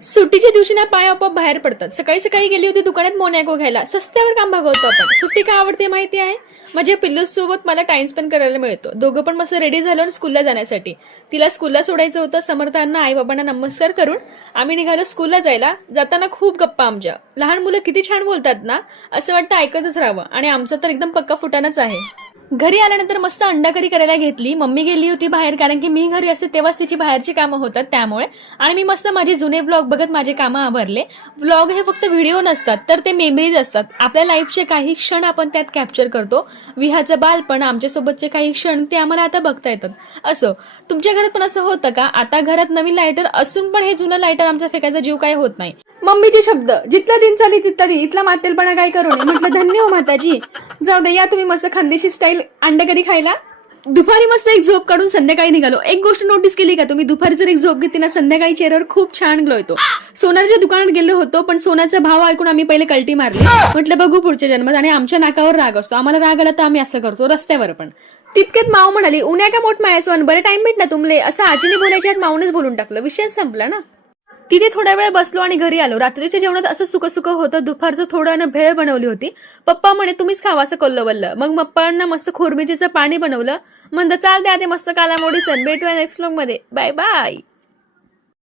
सुट्टीच्या दिवशी ना पाय आपोआप बाहेर पडतात. सकाळी सकाळी गेली होती दुकानात मोनॅको घ्यायला. सस्त्यावर काम भागवतो आपण. सुट्टी का आवडते माहिती आहे? माझ्या पिल्लूसोबत मला टाइम स्पेंड करायला मिळतो. दोघं पण मस्त रेडी झालो आणि स्कूलला जाण्यासाठी. तिला स्कूलला सोडायचं होतं. समर्थांना आई बाबांना नमस्कार करून आम्ही निघालो स्कूलला जायला. जाताना खूप गप्पा आमच्या. लहान मुलं किती छान बोलतात ना, असं वाटतं ऐकतच राहावं. आणि आमचं तर एकदम पक्का फुटाणच आहे. घरी आल्यानंतर मस्त अंडा करी करायला घेतली. मम्मी गेली होती बाहेर, कारण की मी घरी असते तेव्हाच तिची बाहेरची कामं होतात त्यामुळे. आणि मी मस्त माझे जुने व्लॉग बघत माझे कामं आवरले. व्लॉग हे फक्त व्हिडिओ नसतात, तर ते मेमरीज असतात. आपल्या लाईफचे काही क्षण आपण त्यात कॅप्चर करतो. विहाचं बालपण, आमच्यासोबतचे काही क्षण ते आम्हाला आता बघता येतात. असं तुमच्या घरात पण असं होतं का? आता घरात नवीन लायटर असून पण हे जुनं लायटर आमचा फेकायचा जीव काय होत नाही. मम्मीचे शब्द, जिथला दिन चाली तिथला दिन, इथला मातेलपणा काय करू नये. म्हटलं धन्य हो माताजी. जाऊ दे, या तुम्ही मस्त खानदेशी स्टाईल अंडा करी खायला. दुपारी मस्त एक झोप काढून संध्याकाळी निघालो. एक गोष्ट नोटीस केली का तुम्ही? दुपारी जर एक झोप घेतली ना, संध्याकाळी चेहऱ्यावर खूप छान ग्लो येतो. सोनारच्या दुकानात गेलो होतो, पण सोन्याचा भाव ऐकून आम्ही पहिले कल्टी मारली. म्हटलं बघू पुढच्या जन्मात. आणि आमच्या नाकावर राग असतो. आम्हाला राग आला तर आम्ही असं करतो रस्त्यावर पण. तितक्यात माऊ म्हणाली, उन्या का मोठ मायासवान, बरं टाइम भेट ना तुमले. असं आजीने बोलायच्या आत माऊनच बोलून टाकलं. विषय संपला ना. तिथे थोडा वेळ बसलो आणि घरी आलो. रात्रीच्या जेवणात असं सुकं सुकं होतं. दुपारचं थोडं भेळ बनवली होती. पप्पा म्हणे तुम्हीच खावा असं कल्लवल्ल. मग पप्पांना मस्त खोरमिरचीचं पाणी बनवलं. म्हणलं चाल द्या ते मस्त कालामोडी सण. भेटूया नेक्स्ट व्लॉग मध्ये. Bye bye.